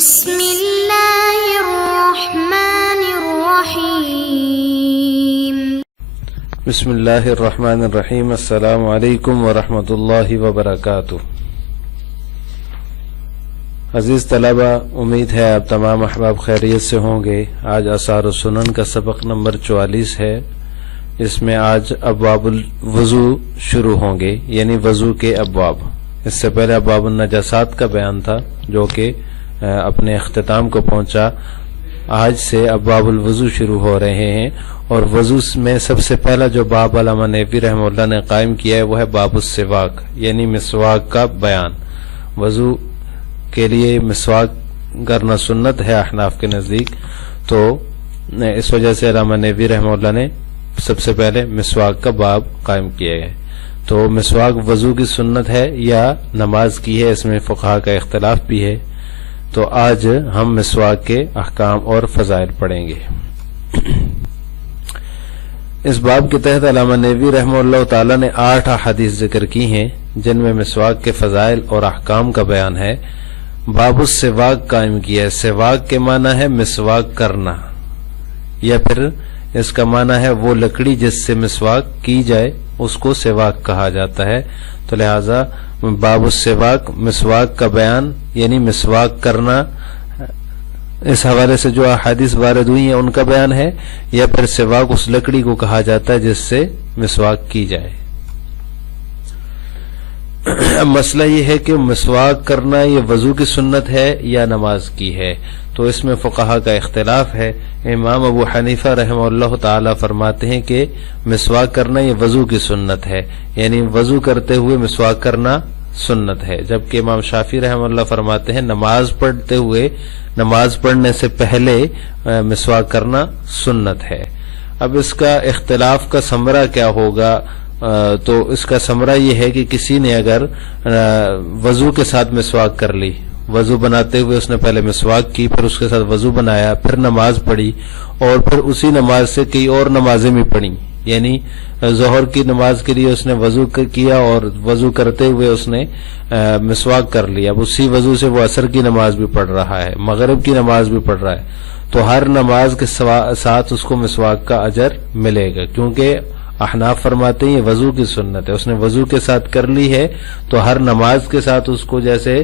بسم اللہ الرحمن الرحیم بسم اللہ الرحمن الرحیم۔ السلام علیکم ورحمۃ اللہ وبرکاتہ۔ عزیز طلبہ، امید ہے آپ تمام احباب خیریت سے ہوں گے۔ آج آثار السنن کا سبق نمبر 44 ہے۔ اس میں آج ابواب الوضو شروع ہوں گے، یعنی وضو کے ابواب۔ اس سے پہلے ابواب النجاسات کا بیان تھا جو کہ اپنے اختتام کو پہنچا۔ آج سے ابواب الوضو شروع ہو رہے ہیں، اور وضو میں سب سے پہلا جو باب علامہ نیوی رحمہ اللہ نے قائم کیا ہے وہ ہے باب السواک، یعنی مسواک کا بیان۔ وضو کے لیے مسواک کرنا سنت ہے احناف کے نزدیک، تو اس وجہ سے علامہ نیوی رحمہ اللہ نے سب سے پہلے مسواک کا باب قائم کیا ہے۔ تو مسواک وضو کی سنت ہے یا نماز کی ہے، اس میں فقہا کا اختلاف بھی ہے۔ تو آج ہم مسواک کے احکام اور فضائل پڑھیں گے۔ اس باب کے تحت علامہ نیوی رحمہ اللہ تعالی نے 8 احادیث ذکر کی ہیں جن میں مسواک کے فضائل اور احکام کا بیان ہے۔ باب السواک قائم کیا ہے۔ سواک کے معنی ہے مسواک کرنا، یا پھر اس کا معنی ہے وہ لکڑی جس سے مسواک کی جائے اس کو سواک کہا جاتا ہے۔ تو لہذا باب السواک، مسواک کا بیان یعنی مسواک کرنا، اس حوالے سے جو احادیث وارد ہوئی ہیں ان کا بیان ہے، یا پھر سواک اس لکڑی کو کہا جاتا ہے جس سے مسواک کی جائے۔ اب مسئلہ یہ ہے کہ مسواک کرنا یہ وضو کی سنت ہے یا نماز کی ہے، تو اس میں فقہا کا اختلاف ہے۔ امام ابو حنیفہ رحمہ اللہ تعالی فرماتے ہیں کہ مسواک کرنا یہ وضو کی سنت ہے، یعنی وضو کرتے ہوئے مسواک کرنا سنت ہے، جبکہ امام شافعی رحمہ اللہ فرماتے ہیں نماز پڑھتے ہوئے، نماز پڑھنے سے پہلے مسواک کرنا سنت ہے۔ اب اس کا اختلاف کا ثمرہ کیا ہوگا؟ تو اس کا ثمرہ یہ ہے کہ کسی نے اگر وضو کے ساتھ مسواک کر لی، وضو بناتے ہوئے اس نے پہلے مسواک کی، پھر اس کے ساتھ وضو بنایا، پھر نماز پڑھی، اور پھر اسی نماز سے کئی اور نمازیں بھی پڑھی، یعنی ظہر کی نماز کے لیے اس نے وضو کیا اور وضو کرتے ہوئے اس نے مسواک کر لیا، اب اسی وضو سے وہ عصر کی نماز بھی پڑھ رہا ہے، مغرب کی نماز بھی پڑھ رہا ہے، تو ہر نماز کے ساتھ اس کو مسواک کا اجر ملے گا، کیونکہ احناف فرماتے ہیں یہ وضو کی سنت ہے، اس نے وضو کے ساتھ کر لی ہے تو ہر نماز کے ساتھ اس کو جیسے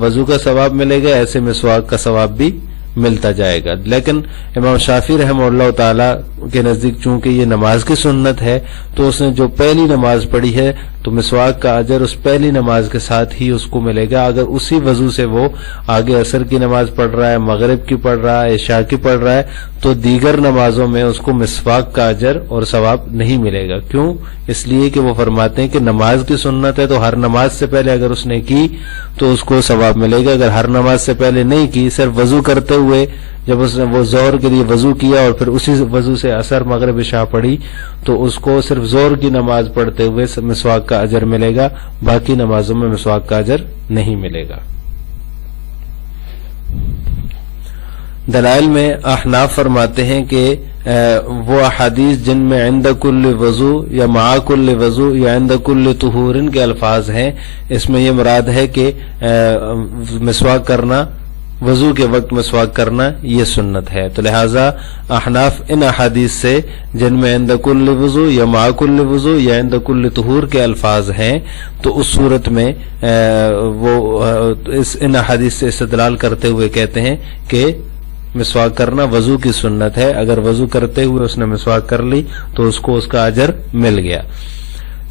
وضو کا ثواب ملے گا ایسے مسواک کا ثواب بھی ملتا جائے گا۔ لیکن امام شافعی رحمہ اللہ تعالی کے نزدیک چونکہ یہ نماز کی سنت ہے تو اس نے جو پہلی نماز پڑھی ہے تو مسواک کا اجر اس پہلی نماز کے ساتھ ہی اس کو ملے گا۔ اگر اسی وضو سے وہ آگے عصر کی نماز پڑھ رہا ہے، مغرب کی پڑھ رہا ہے، عشاء کی پڑھ رہا ہے، تو دیگر نمازوں میں اس کو مسواک کا اجر اور ثواب نہیں ملے گا۔ کیوں؟ اس لیے کہ وہ فرماتے ہیں کہ نماز کی سنت ہے تو ہر نماز سے پہلے اگر اس نے کی تو اس کو ثواب ملے گا، اگر ہر نماز سے پہلے نہیں کی، صرف وضو کرتے ہوئے جب اس نے وہ ظہر کے لیے وضو کیا اور پھر اسی وضو سے عصر مغرب عشاء پڑھی تو اس کو صرف ظہر کی نماز پڑھتے ہوئے مسواک کا اجر ملے گا، باقی نمازوں میں مسواک کا اجر نہیں ملے گا۔ دلائل میں احناف فرماتے ہیں کہ وہ احادیث جن میں عند کل وضو یا مع کل وضو یا عند کل طہور کے الفاظ ہیں، اس میں یہ مراد ہے کہ مسواک کرنا، وضو کے وقت مسواک کرنا یہ سنت ہے۔ تو لہذا احناف ان احادیث سے جن میں عند کل وضو یا مع کل وضو یا عند کل طہور کے الفاظ ہیں تو اس صورت میں وہ ان احادیث سے استدلال کرتے ہوئے کہتے ہیں کہ مسواک کرنا وضو کی سنت ہے، اگر وضو کرتے ہوئے اس نے مسواک کر لی تو اس کو اس کا اجر مل گیا۔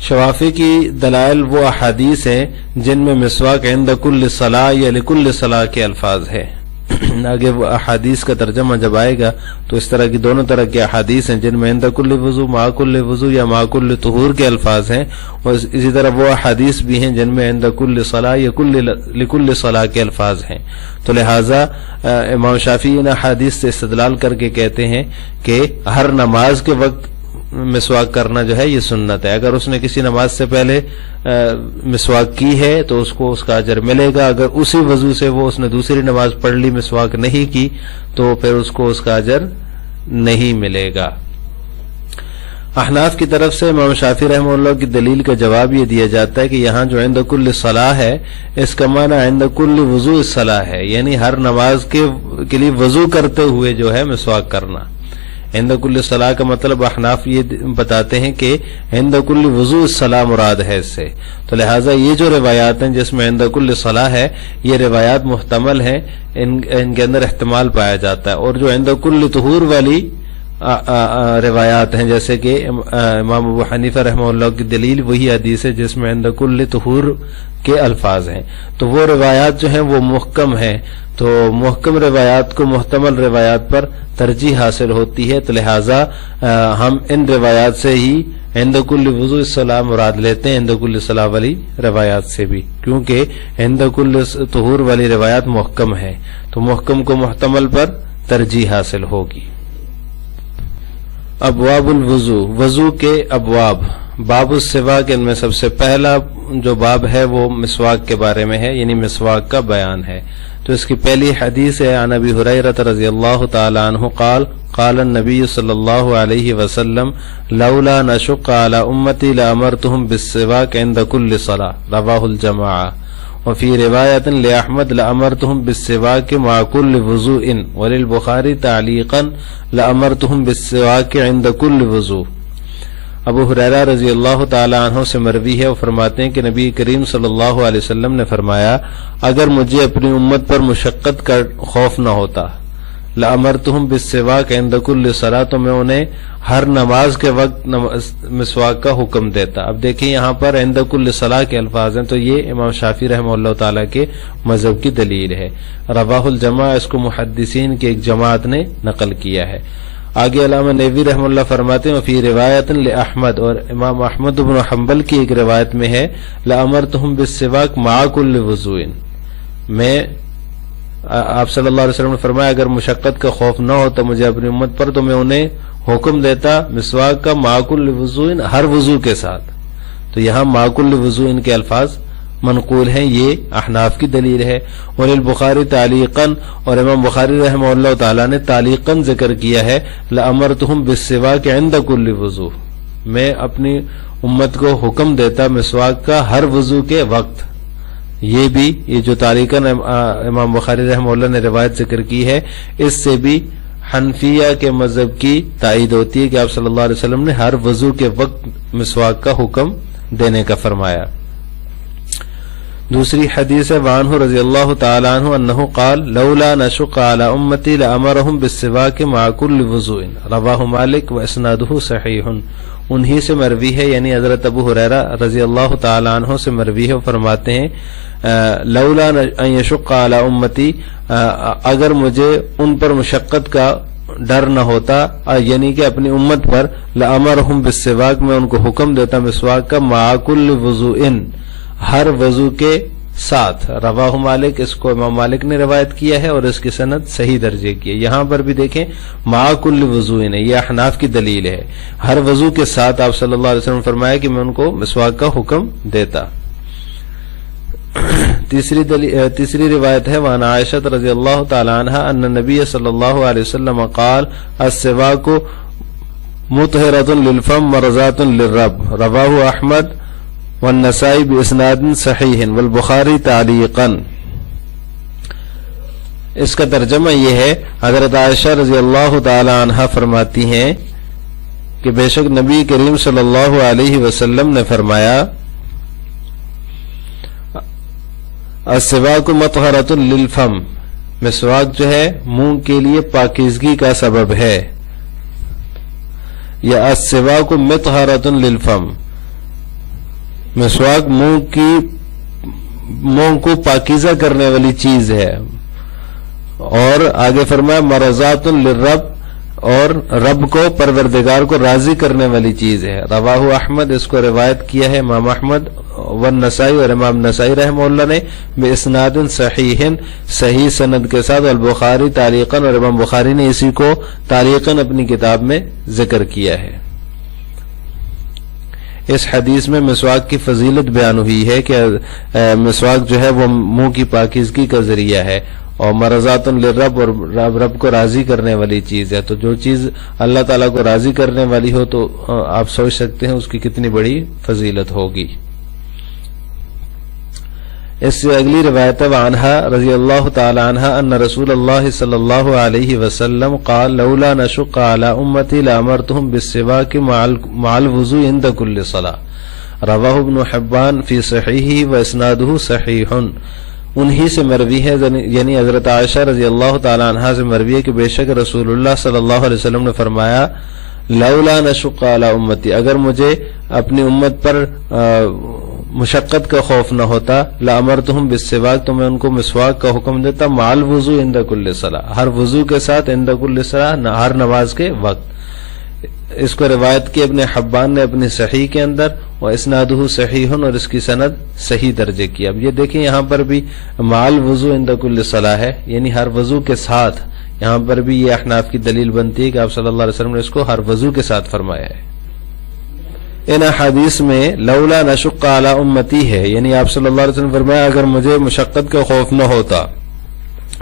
شوافی کی دلائل وہ احادیث ہیں جن میں مسواک عند کل صلاح یا لکل صلاح کے الفاظ ہے۔ آگے وہ احادیث کا ترجمہ جب آئے گا تو اس طرح کی دونوں طرح کی احادیث ہیں جن میں عند کل وضو، مع کل وضو یا مع کل طہور کے الفاظ ہیں، اور اسی طرح وہ احادیث بھی ہیں جن میں عند کل صلاح یا لکل صلاح کے الفاظ ہیں۔ تو لہذا امام شافعی ان احادیث سے استدلال کر کے کہتے ہیں کہ ہر نماز کے وقت مسواک کرنا جو ہے یہ سنت ہے، اگر اس نے کسی نماز سے پہلے مسواک کی ہے تو اس کو اس کا اجر ملے گا، اگر اسی وضو سے وہ اس نے دوسری نماز پڑھ لی مسواک نہیں کی تو پھر اس کو اس کا اجر نہیں ملے گا۔ احناف کی طرف سے امام شافعی رحمہ اللہ کی دلیل کا جواب یہ دیا جاتا ہے کہ یہاں جو عند کل صلاح ہے اس کا معنی عند کل وضوء الصلاح ہے، یعنی ہر نماز کے لیے وضو کرتے ہوئے جو ہے مسواک کرنا۔ عند کل صلاح کا مطلب احناف یہ بتاتے ہیں کہ عند کل وضوء الصلاح مراد ہے اس سے، تو لہٰذا یہ جو روایات ہیں جس میں عند کل صلاح ہے یہ روایات محتمل ہیں، ان کے اندر احتمال پایا جاتا ہے۔ اور جو عند کل طہور والی روایات ہیں جیسے کہ امام ابو حنیفہ رحمہ اللہ کی دلیل وہی حدیث ہے جس میں عند کل طہور کے الفاظ ہیں، تو وہ روایات جو ہیں وہ محکم ہیں، تو محکم روایات کو محتمل روایات پر ترجیح حاصل ہوتی ہے، تو لہٰذا ہم ان روایات سے ہی عند کل وضوء الصلاح مراد لیتے ہیں، عند کل صلاح والی روایات سے بھی، کیونکہ عند کل طہور والی روایات محکم ہے، تو محکم کو محتمل پر ترجیح حاصل ہوگی۔ ابواب الوضو، وضو کے ابواب، باب السواک، ان میں سب سے پہلا جو باب ہے وہ مسواک کے بارے میں ہے، یعنی مسواک کا بیان ہے۔ تو اس کی پہلی حدیث ہے عن ابی ہریرہ رضی اللہ تعالی عنہ قال قال النبی صلی اللہ علیہ وسلم لولا نشق علی امتی لامرتهم بالسواک عند كل صلاة رواہ الجماعہ، وفي روایت لأحمد لأمرتهم بالسواک مع كل وضوء، وللبخاری تعلیقا لأمرتهم بالسواک عند كل وضوء۔ ابو ہریرہ رضی اللہ تعالی عنہ سے مروی ہے، وہ فرماتے ہیں کہ نبی کریم صلی اللہ علیہ وسلم نے فرمایا اگر مجھے اپنی امت پر مشقت کا خوف نہ ہوتا، لأمرتهم بالسواک عند كل صلاة، تو میں انہیں ہر نماز کے وقت مسواک کا حکم دیتا۔ اب دیکھیں یہاں پر عند كل صلاة کے الفاظ ہیں، تو یہ امام شافعی رحمہ اللہ تعالی کے مذہب کی دلیل ہے۔ رواہ الجماعہ، اس کو محدثین کی ایک جماعت نے نقل کیا ہے۔ آگے علامہ نیوی رحمہ اللہ فرماتے ہیں فی روایت لأحمد، اور امام احمد بن حنبل کی ایک روایت میں ہے لأمرتهم بالسواک مع كل وضوء، میں آپ صلی اللہ علیہ وسلم نے فرمایا اگر مشقت کا خوف نہ ہوتا مجھے اپنی امت پر تو میں انہیں حکم دیتا مسواک کا مع كل وضوء، ہر وضو کے ساتھ۔ تو یہاں مع كل وضوء کے الفاظ منقول ہیں، یہ احناف کی دلیل ہے۔ اور البخاری تعلیقا، اور امام بخاری رحمہ اللہ تعالی نے تعلیقا ذکر کیا ہے لأمرتهم بالسواک عند كل وضوء، میں اپنی امت کو حکم دیتا مسواک کا ہر وضو کے وقت۔ یہ جو تعلیقا امام بخاری رحمہ اللہ نے روایت ذکر کی ہے، اس سے بھی حنفیہ کے مذہب کی تائید ہوتی ہے کہ آپ صلی اللہ علیہ وسلم نے ہر وضو کے وقت مسواک کا حکم دینے کا فرمایا۔ دوسری حدیث ہے وعنہ رضی اللہ تعالی عنہ انہ قال لولا نشق علی امتی لامرهم بالسواک مع كل وضوء، رواہ مالک واسنادہ صحیح، انہی سے مروی ہے، یعنی حضرت ابو ہریرہ رضی اللہ تعالی عنہ سے مروی ہے، وہ فرماتے ہیں لولا ان یشق علی امتی، اگر مجھے ان پر مشقت کا ڈر نہ ہوتا، یعنی کہ اپنی امت پر، لامرهم بالسواک، میں ان کو حکم دیتا مسواک کا مع كل وضوء، ہر وضو کے ساتھ۔ رواہ مالک، اس کو امام مالک نے روایت کیا ہے اور اس کی سند صحیح درجے کی ہے۔ یہاں پر بھی دیکھیں مع كل وضوء، یہ احناف کی دلیل ہے، ہر وضو کے ساتھ آپ صلی اللہ علیہ وسلم نے فرمایا کہ میں ان کو مسواک کا حکم دیتا۔ تیسری روایت ہے وعن عائشہ رضی اللہ تعالی عنہ ان النبی صلی اللہ علیہ وسلم قال السواک مطہرۃ للفم مرضات للرب، رواہ احمد والنسائی باسناد صحیح والبخاری تعلیقا۔ اس کا ترجمہ یہ ہے حضرت عائشہ رضی اللہ تعالی عنہ فرماتی ہیں کہ بے شک نبی کریم صلی اللہ علیہ وسلم نے فرمایا السواک مطہرۃ للفم، مسواک جو ہے منہ کے لیے پاکیزگی کا سبب ہے، یا السواک مطہرۃ للفم، مسواک منہ کو پاکیزہ کرنے والی چیز ہے۔ اور آگے فرمایا مرضات للرب، اور رب کو پروردگار کو راضی کرنے والی چیز ہے۔ رواہ احمد، اس کو روایت کیا ہے امام احمد والنسائی، اور امام نسائی رحمہ اللہ نے باسناد صحیح، صحیح سند کے ساتھ، البخاری تعلیقا، اور امام بخاری نے اسی کو تعلیقا اپنی کتاب میں ذکر کیا ہے۔ اس حدیث میں مسواک کی فضیلت بیان ہوئی ہے کہ مسواک جو ہے وہ منہ کی پاکیزگی کا ذریعہ ہے، اور مرضات للرب، اور رب کو راضی کرنے والی چیز ہے. تو جو چیز اللہ تعالیٰ کو راضی کرنے والی ہو تو آپ سوچ سکتے ہیں اس کی کتنی بڑی فضیلت ہوگی. اس سے اگلی روایت عنہا رضی اللہ تعالی عنہ ان رسول اللہ صلی اللہ علیہ وسلم قال لولا نشق على امتی لامرتهم بالسواک مع الوضوء عند كل صلاة، رواہ ابن حبان فی صحیحہ واسنادہ صحیح. انہی سے مروی ہے، یعنی حضرت عائشہ رضی اللہ تعالی عنہا سے مروی ہے کہ بے شک رسول اللہ صلی اللہ علیہ وسلم نے فرمایا لولا نشق علی امتی، اگر مجھے اپنی امت پر مشقت کا خوف نہ ہوتا، لامرتہم بالسواک، تو میں ان کو مسواک کا حکم دیتا، مع الوضوء عند کل صلاۃ، ہر وضو کے ساتھ، عند کل صلاۃ، ہر نماز کے وقت. اس کو روایت کی ابن حبان نے اپنی صحیح کے اندر، و اسنادہ صحیح، اور اس کی سند صحیح درجے کی. اب یہ دیکھیں یہاں پر بھی مع الوضوء عند کل صلاۃ ہے، یعنی ہر وضو کے ساتھ. یہاں پر بھی یہ احناف کی دلیل بنتی ہے کہ آپ صلی اللہ علیہ وسلم نے اس کو ہر وضو کے ساتھ فرمایا ہے. ان احادیث میں لولا نشق علی امتی ہے، یعنی آپ صلی اللہ علیہ وسلم فرمایا اگر مجھے مشقت کا خوف نہ ہوتا.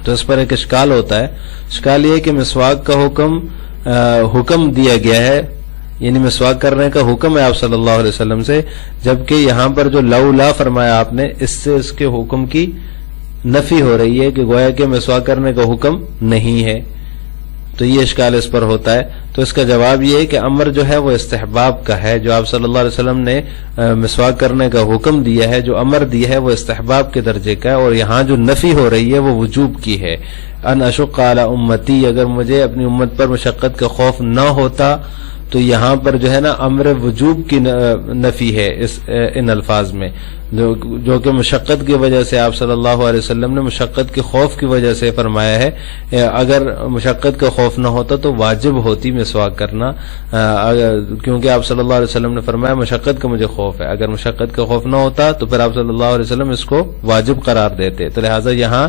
تو اس پر ایک اشکال ہوتا ہے. اشکال یہ کہ مسواک کا حکم دیا گیا ہے، یعنی مسواک کرنے کا حکم ہے آپ صلی اللہ علیہ وسلم سے، جبکہ یہاں پر جو لولا فرمایا آپ نے، اس سے اس کے حکم کی نفی ہو رہی ہے کہ گویا کہ مسواک کرنے کا حکم نہیں ہے. تو یہ اشکال اس پر ہوتا ہے. تو اس کا جواب یہ ہے کہ امر جو ہے وہ استحباب کا ہے. جو آپ صلی اللہ علیہ وسلم نے مسواک کرنے کا حکم دیا ہے، جو امر دیا ہے، وہ استحباب کے درجے کا ہے، اور یہاں جو نفی ہو رہی ہے وہ وجوب کی ہے. ان اشق علی امتی، اگر مجھے اپنی امت پر مشقت کا خوف نہ ہوتا، تو یہاں پر جو ہے نا امر وجوب کی نفی ہے ان الفاظ میں، جو کہ مشقت کی وجہ سے آپ صلی اللہ علیہ وسلم نے مشقت کے خوف کی وجہ سے فرمایا ہے. اگر مشقت کا خوف نہ ہوتا تو واجب ہوتی مسواک کرنا، کیونکہ آپ صلی اللہ علیہ وسلم نے فرمایا مشقت کا مجھے خوف ہے. اگر مشقت کا خوف نہ ہوتا تو پھر آپ صلی اللہ علیہ وسلم اس کو واجب قرار دیتے. تو لہٰذا یہاں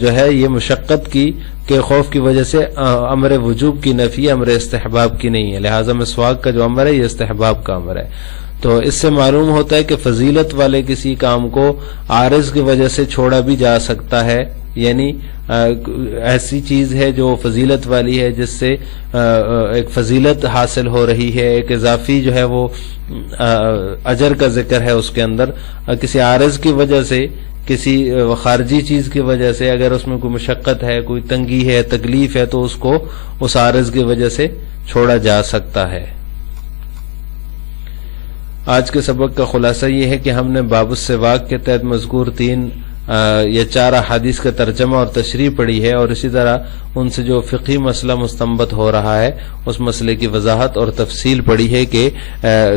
جو ہے یہ مشقت کے خوف کی وجہ سے امر وجوب کی نفی، امر استحباب کی نہیں ہے. لہٰذا مسواک کا جو امر ہے یہ استحباب کا امر ہے. تو اس سے معلوم ہوتا ہے کہ فضیلت والے کسی کام کو عارض کی وجہ سے چھوڑا بھی جا سکتا ہے، یعنی ایسی چیز ہے جو فضیلت والی ہے، جس سے ایک فضیلت حاصل ہو رہی ہے، ایک اضافی جو ہے وہ اجر کا ذکر ہے اس کے اندر. کسی عارض کی وجہ سے، کسی خارجی چیز کی وجہ سے اگر اس میں کوئی مشقت ہے، کوئی تنگی ہے، تکلیف ہے، تو اس کو اس عارض کی وجہ سے چھوڑا جا سکتا ہے. آج کے سبق کا خلاصہ یہ ہے کہ ہم نے باب السواک کے تحت مذکور 3 یا 4 احادیث کا ترجمہ اور تشریح پڑھی ہے، اور اسی طرح ان سے جو فقہی مسئلہ مستنبط ہو رہا ہے اس مسئلے کی وضاحت اور تفصیل پڑھی ہے کہ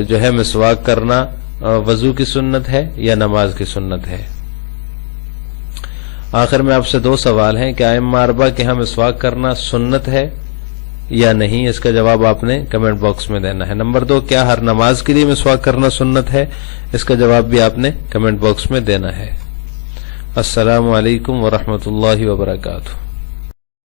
جو ہے مسواک کرنا وضو کی سنت ہے یا نماز کی سنت ہے. آخر میں آپ سے 2 سوال ہیں کہ ائمہ 4 کے ہم مسواک کرنا سنت ہے یا نہیں. اس کا جواب آپ نے کمنٹ باکس میں دینا ہے. نمبر 2، کیا ہر نماز کے لیے مسواک کرنا سنت ہے؟ اس کا جواب بھی آپ نے کمنٹ باکس میں دینا ہے. السلام علیکم ورحمۃ اللہ وبرکاتہ.